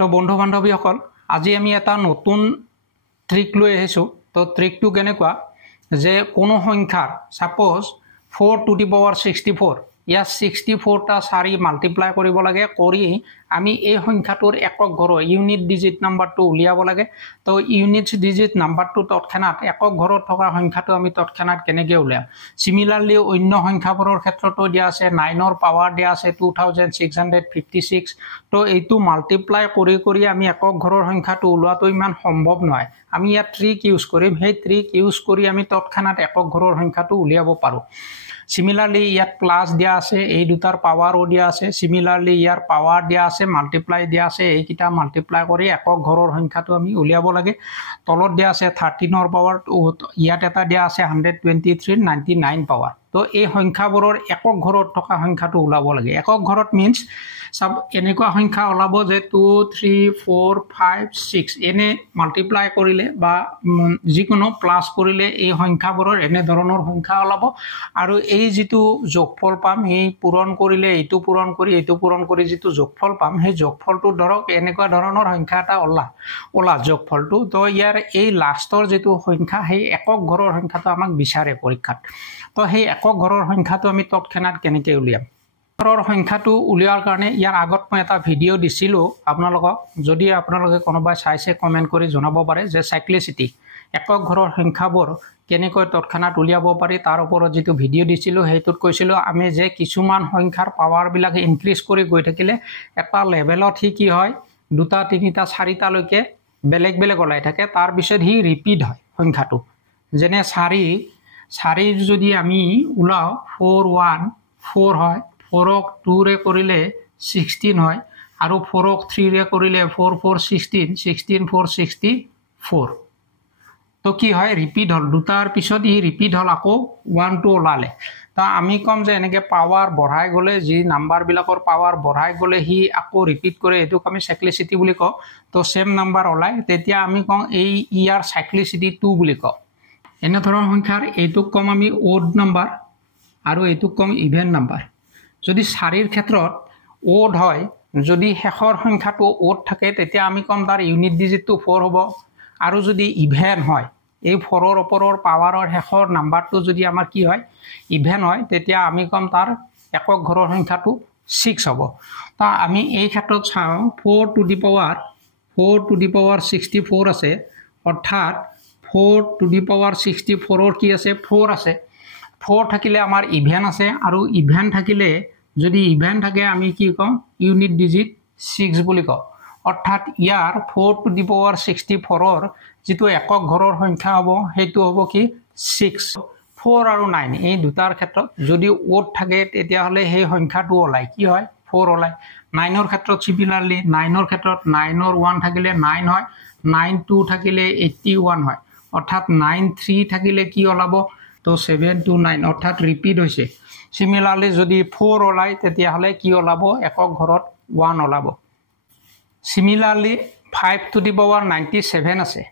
তো বন্ধু বান্ধৱীসকল আজি আমি এটা নতুন ট্ৰিক লৈ আহিছোঁ। তো ট্ৰিকটো কেনেকুৱা যে কোনো সংখ্যাৰ সাপোজ 4 to the power 64 ইয়াৰ 64টা 4 মাল্টিপ্লাই কৰিব লাগে কৰি আমি এই সংখ্যাটোৰ একক ঘৰ ইউনিট ডিজিট নাম্বাৰটো উলিয়াব লাগে। তো ইউনিট ডিজিট নাম্বাৰটো তৎক্ষণাত একক ঘৰত থকা সংখ্যাটো আমি তৎক্ষণাত কেনেকৈ উলিয়াম। সিমিলাৰলি অন্য সংখ্যাবোৰৰ ক্ষেত্ৰতো দিয়া আছে 9ৰ পাৱাৰ দিয়া আছে 2656। তো এইটো মাল্টিপ্লাই কৰি আমি একক ঘৰৰ সংখ্যাটো উলোৱাটো ইমান সম্ভৱ নহয়। আমি ইয়াত ট্ৰিক ইউজ কৰিম, সেই ট্ৰিক ইউজ কৰি আমি তৎক্ষণাত একক ঘৰৰ সংখ্যাটো উলিয়াব পাৰোঁ। সিমিলাৰলি ইয়াত প্লাস দিয়া আছে, এই দুটাৰ পাৱাৰো দিয়া আছে। সিমিলাৰলি ইয়াৰ পাৱাৰ দিয়া আছে, মাল্টিপ্লাই দিয়া আছে, এইকেইটা মাল্টিপ্লাই কৰি একক ঘৰৰ সংখ্যাটো আমি উলিয়াব লাগে। তলত দিয়া আছে 13ৰ পাৱাৰ, ইয়াত এটা দিয়া আছে 123 99 পাৱাৰ। তো এই সংখ্যাবোৰৰ একক ঘৰত থকা সংখ্যাটো ওলাব লাগে। একক ঘৰত মিন্স সব এনেকুৱা সংখ্যা ওলাব যে 2 3 4 5 6 এনে মাল্টিপ্লাই কৰিলে বা যিকোনো প্লাস কৰিলে এই সংখ্যাবোৰৰ এনে ধৰণৰ সংখ্যা ওলাব। আৰু এই যিটো যোগফল পাম এই পূৰণ কৰিলে এইটো পূৰণ কৰি যিটো যোগফল পাম সেই যোগফলটো ধৰক এনেকুৱা ধৰণৰ সংখ্যা এটা ওলা যোগফলটো। তো ইয়াৰ এই লাষ্টৰ যিটো সংখ্যা সেই একক ঘৰৰ সংখ্যাটো আমাক বিচাৰে পৰীক্ষাত। তো সেই একক ঘৰৰ সংখ্যাটো আমি তৎক্ষণাত কেনেকৈ উলিয়াম। ঘৰৰ সংখ্যাটো উলিওৱাৰ কাৰণে ইয়াৰ আগত মই এটা ভিডিঅ' দিছিলোঁ আপোনালোকক, যদি আপোনালোকে কোনোবাই চাইছে কমেণ্ট কৰি জনাব পাৰে যে সাইক্লিসিটি একক ঘৰৰ সংখ্যাবোৰ কেনেকৈ তৎক্ষণাত উলিয়াব পাৰি তাৰ ওপৰত যিটো ভিডিঅ' দিছিলোঁ সেইটোত কৈছিলোঁ আমি যে কিছুমান সংখ্যাৰ পাৱাৰবিলাক ইনক্ৰিজ কৰি গৈ থাকিলে এটা লেভেলত সি কি হয় 2 3 4টালৈকে বেলেগ বেলেগ ওলাই থাকে, তাৰপিছত সি ৰিপিট হয় সংখ্যাটো। যেনে 4 যদি আমি ওলাও 4 1 4 হয়, 4ক 2ৰে কৰিলে 16 হয়, আৰু 4ক 3ৰে কৰিলে 4 4 16 16 4 64। তো কি হয় ৰিপিট হল, দুটাৰ পিছত ই ৰিপিট হল, আকৌ 1 2 ওলালে। তো আমি কম যে এনেকৈ পাৱাৰ বঢ়াই গ'লে যি নাম্বাৰবিলাকৰ পাৱাৰ বঢ়াই গ'লে সি আকৌ ৰিপিট কৰে, এইটোক আমি সাইক্লিসিটি বুলি কওঁ। তো সেম নাম্বাৰ ওলায় তেতিয়া আমি কওঁ এই ইয়াৰ সাইক্লিসিটি 2 বুলি কওঁ। এনেধৰণৰ সংখ্যাৰ এইটোক কম আমি অড নাম্বাৰ আৰু এইটোক কম ইভেন নাম্বাৰ। যদি 4ৰ ক্ষেত্ৰত অড হয়, যদি শেষৰ সংখ্যাটো অড থাকে তেতিয়া আমি কম তাৰ ইউনিট ডিজিটটো 4 হ'ব। আৰু যদি ইভেন হয়, এই 4ৰ ওপৰৰ পাৱাৰৰ শেষৰ নাম্বাৰটো যদি আমাৰ কি হয় ইভেন হয়, তেতিয়া আমি কম তাৰ একক ঘৰৰ সংখ্যাটো 6 হ'ব। তো আমি এই ক্ষেত্ৰত চাওঁ 4 to the power 64 আছে, অৰ্থাৎ 4 to the power 64ৰ কি আছে 4 আছে। 4 থাকিলে আমাৰ ইভেন আছে, আৰু ইভেন থাকিলে যদি ইভেন থাকে আমি কি কওঁ ইউনিট ডিজিট 6 বুলি কওঁ। অৰ্থাৎ ইয়াৰ 4 to the power 64ৰ যিটো একক ঘৰৰ সংখ্যা হ'ব সেইটো হ'ব কি 6। 4 আৰু 9 এই দুটাৰ ক্ষেত্ৰত যদি অড থাকে তেতিয়াহ'লে সেই সংখ্যাটো ওলায় কি হয় 4 ওলায়। 9ৰ ক্ষেত্ৰত সিমিলাৰলি 9ৰ ক্ষেত্ৰত 9ৰ 1 থাকিলে 9 হয়, 9 2 থাকিলে 81 হয়, অৰ্থাৎ 9 3 থাকিলে কি ওলাব তো 729, অৰ্থাৎ ৰিপিট হৈছে। সিমিলাৰলি যদি 4 ওলায় তেতিয়াহ'লে কি ওলাব একক ঘৰত 1 ওলাব। সিমিলাৰলি 5 to the power 97 আছে।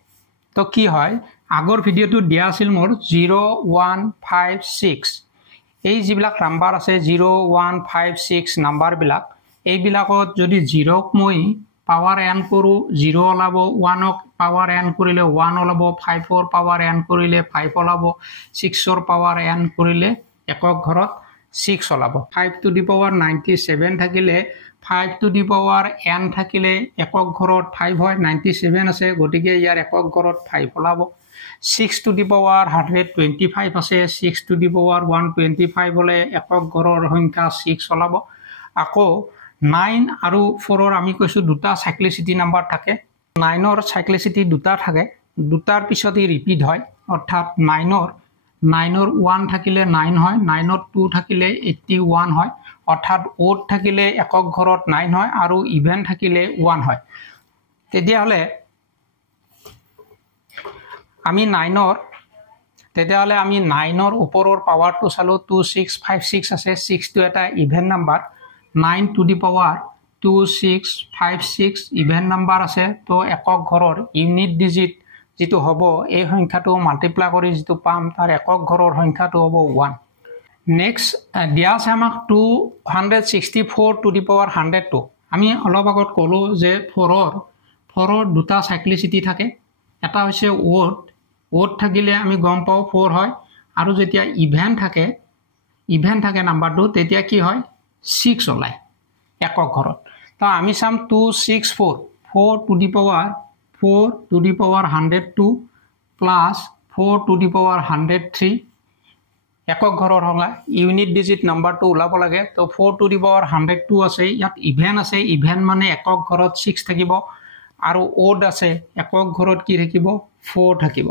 তো কি হয় আগৰ ভিডিঅ'টো দিয়া আছিল মোৰ 0 1 5 6 এই যিবিলাক নাম্বাৰ আছে 0 1 5 6 নাম্বাৰবিলাক, এইবিলাকত যদি 0ক মই পাৱাৰ এন কৰোঁ 0 ওলাব, 1ক পাৱাৰ এন কৰিলে 1 ওলাব, 5ৰ পাৱাৰ এন কৰিলে 5 ওলাব, 6ৰ পাৱাৰ এন কৰিলে একক ঘৰত 6 ওলাব। 5 to the power 97 থাকিলে 5 to the power n থাকিলে একক ঘৰত 5 হয়, 97 আছে, গতিকে ইয়াৰ একক ঘৰত 5 ওলাব। 6 to the power 125 আছে, 6 to the power 125 হ'লে একক ঘৰৰ সংখ্যা 6 ওলাব। আকৌ 9 আৰু 4ৰ আমি কৈছোঁ দুটা সাইক্লিসিটি নাম্বাৰ থাকে। 9ৰ সাইক্লিসিটি দুটা থাকে, দুটাৰ পিছত ই ৰিপিট হয়, অৰ্থাৎ 9ৰ 1 থাকিলে 9 হয়, 9ৰ 2 থাকিলে 81 হয়, অৰ্থাৎ অড থাকিলে একক ঘৰত 9 হয় আৰু ইভেন থাকিলে 1 হয়। তেতিয়াহ'লে আমি 9ৰ ওপৰৰ পাৱাৰটো চালোঁ 2656 আছে, 6টো এটা even number. 9 to the power 2656 even number আছে। তো একক ঘৰৰ ইউনিট ডিজিট যিটো হ'ব এই সংখ্যাটো মাল্টিপ্লাই কৰি যিটো পাম তাৰ একক ঘৰৰ সংখ্যাটো হ'ব 1। নেক্সট দিয়া আছে আমাক 264 to the power 102 আমি অলপ আগত ক'লোঁ যে ফ'ৰৰ দুটা চাইক্লিচিটি থাকে এটা হৈছে অ'ড থাকিলে আমি গম পাওঁ 4 হয় আৰু যেতিয়া ইভেন থাকে নাম্বাৰটো তেতিয়া কি হয় 6 ওলায় একক ঘৰত তো আমি চাম 2 6 4 4 to the power 102 plus 4 to the power 103 একক ঘৰৰ সংখ্যা ইউনিট ডিজিট নাম্বাৰটো ওলাব লাগে তো 4 টু দি পাৱাৰ 102 আছে ইয়াত ইভেন মানে একক ঘৰত 6 থাকিব আৰু অড আছে একক ঘৰত কি থাকিব 4 থাকিব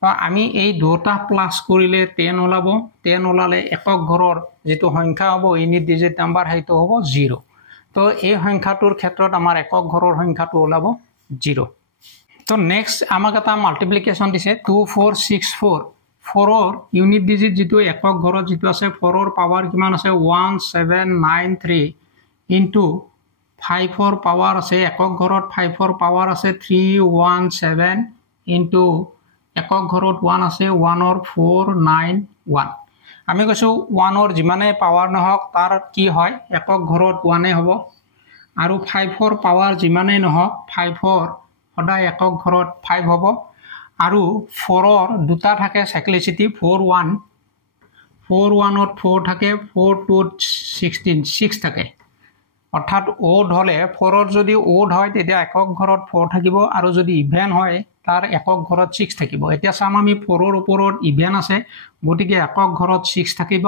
তো আমি এই দুটা প্লাস কৰিলে 10 ওলাব 10 ওলালে একক ঘৰৰ যেটো সংখ্যা হ'ব ইউনিট ডিজিট নাম্বাৰ সেইটো হ'ব 0 তো এই সংখ্যাটোৰ ক্ষেত্ৰত আমাৰ একক ঘৰৰ সংখ্যাটো ওলাব 0 তো নেক্সট আমাক এটা মাল্টিপ্লিকেশন দিছে 2464 4ৰ ইউনিট ডিজিট যেটো একক ঘৰত যেটো আছে 4ৰ পাৱাৰ কিমান আছে 1793 ইনটু 5ৰ পাৱাৰ আছে একক ঘৰত 5ৰ পাৱাৰ আছে 317 ইনটু একক ঘৰত 1 আছে 1ৰ 491 আমি কৈছো 1ৰ যিমানে পাৱাৰ নহওক তাৰ কি হয় একক ঘৰত 1 হ'ব আৰু 5ৰ পাৱাৰ যিমানে নহওক 5ৰ সদায় একক ঘৰত 5 হ'ব আৰু 4ৰ দুটা থাকে সাইক্লিসিটি 41 ত 4 থাকে 4 টু 16 6 থাকে অৰ্থাৎ ওড হলে 4ৰ যদি ওড হয় তেতিয়া একক ঘৰত 4 থাকিব আৰু যদি ইভেন হয় তাৰ একক ঘৰত 6 থাকিব এতিয়া চাম আমি 4ৰ ওপৰত ইভেন আছে গতিকে একক ঘৰত 6 থাকিব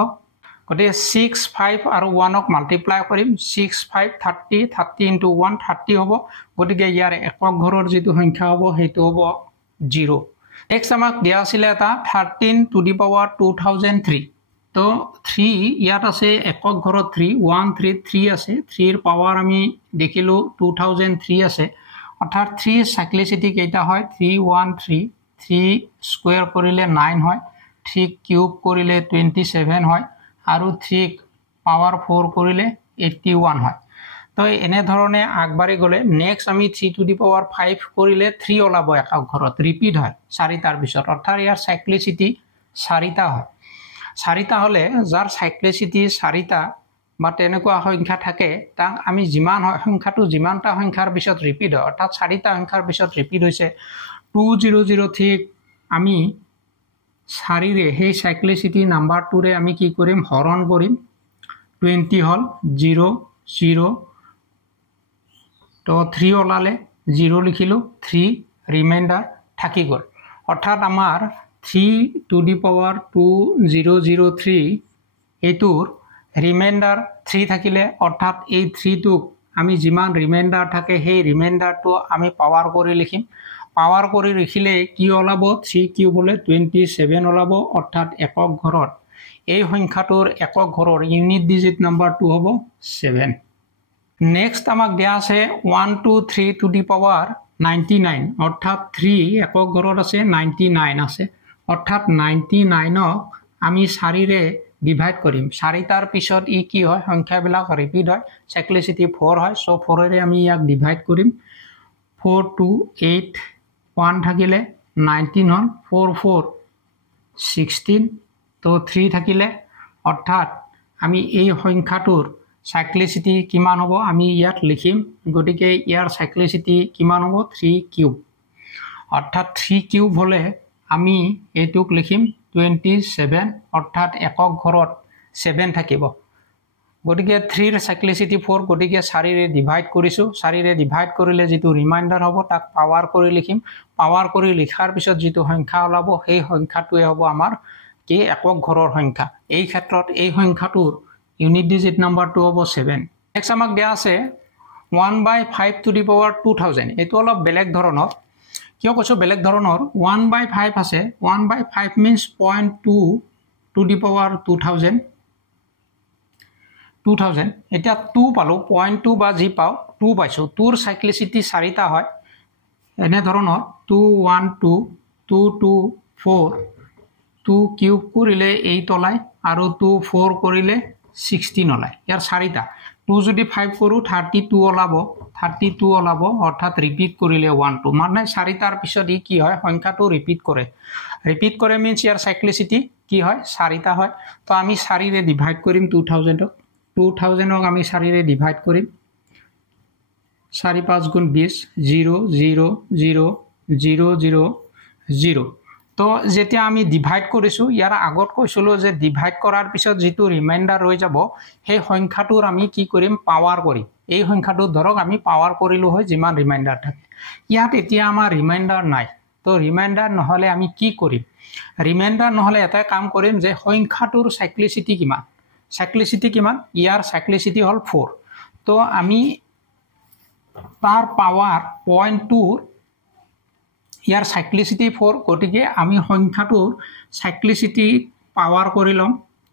গতিকে 6 5 আৰু 1ক মাল্টিপ্লাই কৰিম 6 5 30 30 ইনটু 1 30 হ'ব গতিকে ইয়াৰ একক ঘৰৰ যেটো সংখ্যা হ'ব সেইটো হ'ব 0 নেক্সট আমাক দিয়া আছিল এটা 13 টু দি পাৱাৰ 2003 তো 3 ইয়াত আছে একক ঘৰত 3 1 3 3 আছে 3 ৰ পাৱাৰ আমি দেখিলো 2003 আছে অৰ্থাৎ 3 সাইক্লিসিটি কেইটা হয় 313 3 স্কয়াৰ কৰিলে 9 হয় 3 কিউব কৰিলে 27 হয় আৰু 3 পাৱাৰ 4 কৰিলে 81 হয় তো এনে ধৰণে আগবাঢ়ি গলে নেক্সট আমি 3 টু দি পাৱাৰ 5 কৰিলে 3 ওলাব একক ঘৰত ৰিপিট হয় 4 তাৰ পিছত অৰ্থাৎ ইয়াৰ সাইক্লিসিটি 4টা হয় 4টা হলে যাৰ সাইক্লিসিটি 4টা বা তেনেকুৱা সংখ্যা থাকে তাক আমি যিমান সংখ্যাটো যিমানটা সংখ্যাৰ পিছত ৰিপিট হয় অৰ্থাৎ 4টা সংখ্যাৰ পিছত ৰিপিট হৈছে 2003 আমি 4 ৰে সেই সাইক্লিসিটি নাম্বাৰটোৰে আমি কি কৰিম হৰণ কৰিম 20 হল 0 0 তো 3 ওলালে 0 লিখিলো 3 ৰিমাইন্ডাৰ থাকি গল অৰ্থাৎ আমাৰ 3 টু দি পাৱাৰ 2003 এটোৰ ৰিমাইন্ডাৰ 3 থাকিলে অৰ্থাৎ এই 3 টো আমি যিমান ৰিমাইন্ডাৰ থাকে সেই ৰিমাইন্ডাৰটো আমি পাৱাৰ কৰি লিখিম পাৱাৰ কৰি লিখিলে কি ওলাব 3 কিউব হলে 27 ওলাব অৰ্থাৎ একক ঘৰত এই সংখ্যাটোৰ একক ঘৰৰ ইউনিট ডিজিট নাম্বাৰটো হ'ব 7 নেক্সট আমাক দিয়া আছে 1 2 3 টু দি পাৱাৰ 99 অৰ্থাৎ 3 একক ঘৰত আছে 99 আছে অৰ্থাৎ 99ক আমি 4 ৰে ডিভাইড কৰিম 4 তাৰ পিছত ই কি হয় সংখ্যাবিলাক ৰিপিট হয় সাইক্লিসিটি 4 হয় সো 4 ৰে আমি ইয়াক ডিভাইড কৰিম 4 2 8 1 থাকিলে 19 হল 4 4 16 তো 3 থাকিলে অৰ্থাৎ আমি এই সংখ্যাটোৰ সাইক্লিসিটি কিমান হ'ব আমি ইয়াত লিখিম গতিকে ইয়াৰ সাইক্লিসিটি কিমান হ'ব 3 কিউব অৰ্থাৎ 3 কিউব হলে আমি এটুক লিখিম 27 অৰ্থাৎ একক ঘৰত 7 থাকিব গতিকে 3 ৰ সাইক্লিসিটি 4 গতিকে 4 ৰে ডিভাইড কৰিছো 4 ৰে ডিভাইড কৰিলে যেটো ৰিমাইন্ডাৰ হ'ব তাক পাৱাৰ কৰি লিখিম পাৱাৰ কৰি লিখাৰ পিছত যেটো সংখ্যা ওলাব সেই সংখ্যাটোৱে হ'ব আমাৰ কি একক ঘৰৰ সংখ্যা এই ক্ষেত্ৰত এই সংখ্যাটোৰ ইউনিট ডিজিট নাম্বাৰটো হ'ব 7 নেক্সট আমাক দিয়া আছে 1/5 টু দি পাৱাৰ 2000 এটো অলপ বেলেগ ধৰণৰ কিয় কৈছো বেলেগ ধৰণৰ 1/5 আছে 1/5 means 0.2 টু দি পাৱাৰ 2000 এটা 2 পালো 0.2 বা জি পাও 2 পাইছো 2 ৰ সাইক্লিসিটি 4টা হয় এনে ধৰণৰ 2 1 2 2 2 4 2 কিউব কৰিলে 8 ওলাই আৰু 2 4 কৰিলে 16 ওলাই ইয়াৰ 4টা 2 যদি 5 কৰো 32 ওলাব অৰ্থাৎ ৰিপিট কৰিলে 1 2 মানে 4টাৰ পিছত ই কি হয় সংখ্যাটো ৰিপিট কৰে মিন্স ইয়াৰ সাইক্লিসিটি কি হয় 4টা হয় তো আমি 4 ৰে ডিভাইড কৰিম 2000ক আমি 4 ৰে ডিভাইড কৰিম 4 5 গুণ 20 0 0 0 0 0 0 তো যেতিয়া আমি ডিভাইড কৰিছোঁ ইয়াৰ আগত কৈছিলোঁ যে ডিভাইড কৰাৰ পিছত যিটো ৰিমাইণ্ডাৰ ৰৈ যাব সেই সংখ্যাটোৰ আমি কি কৰিম পাৱাৰ কৰিম এই সংখ্যাটো ধৰক আমি পাৱাৰ কৰিলোঁ হয় যিমান ৰিমাইণ্ডাৰ থাকে ইয়াত এতিয়া আমাৰ ৰিমাইণ্ডাৰ নাই তো ৰিমাইণ্ডাৰ নহ'লে আমি কি কৰিম ৰিমাইণ্ডাৰ নহ'লে এটাই কাম কৰিম যে সংখ্যাটোৰ সাইক্লিসিটি কিমান ইয়াৰ সাইক্লিসিটি হ'ল 4 তো আমি তাৰ পাৱাৰ 0.2 ইয়াৰ সাইক্লিসিটি 4 গতিকে আমি সংখ্যাটোৰ সাইক্লিসিটি পাৱাৰ কৰি লম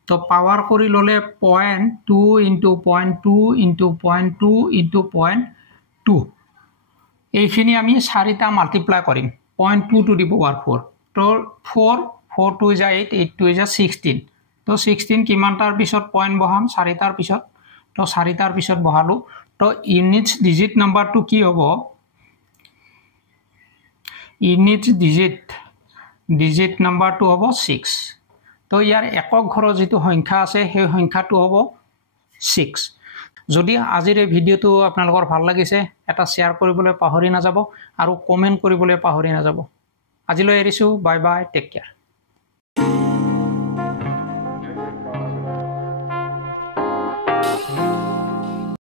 তো পাৱাৰ কৰি ললে 0.2 * 0.2 * 0.2 * 0.2 এইখিনি আমি 4টা মাল্টিপ্লাই কৰিম 0.2 to the power 4 তো 4 2 is 8 8 2 is 16 তো 16 কিমানটাৰ পিছত পইণ্ট বহাম 4টাৰ পিছত তো 4টাৰ পিছত বহালো তো ইউনিট ডিজিট নাম্বাৰটো কি হ'ব ইউনিট ডিজিট নাম্বাৰটো হ'ব 6 তো ইয়াৰ একক ঘৰৰ যিটো সংখ্যা আছে সেই সংখ্যাটো হ'ব 6 যদি আজিৰ এই ভিডিঅ'টো আপোনালোকৰ ভাল লাগিছে এটা শেয়াৰ কৰিবলৈ পাহৰি নাযাব আৰু কমেন্ট কৰিবলৈ পাহৰি নাযাব আজিলৈ এৰিছো বাই বাই টেক কেয়াৰ